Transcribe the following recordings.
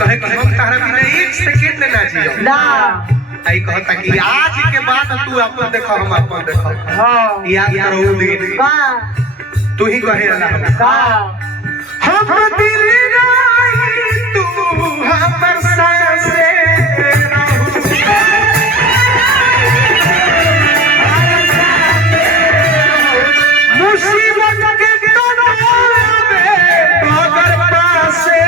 कहे कि हम तारा बिना एक सेकंड ना जियो ना आई कहता कि आज के बाद तू अपन देखो हम अपन देखो हां याद करो दिन का तू ही कहे ना का हम दिल राही तू हमर सांसे मुसीबत के तनाव में मगर पासे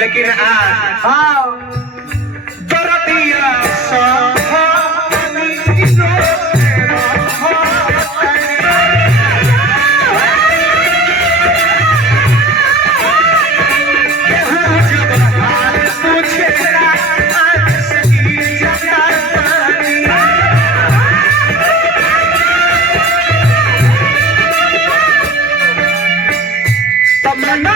लेकिन आज हां दर्दिया तमन्ना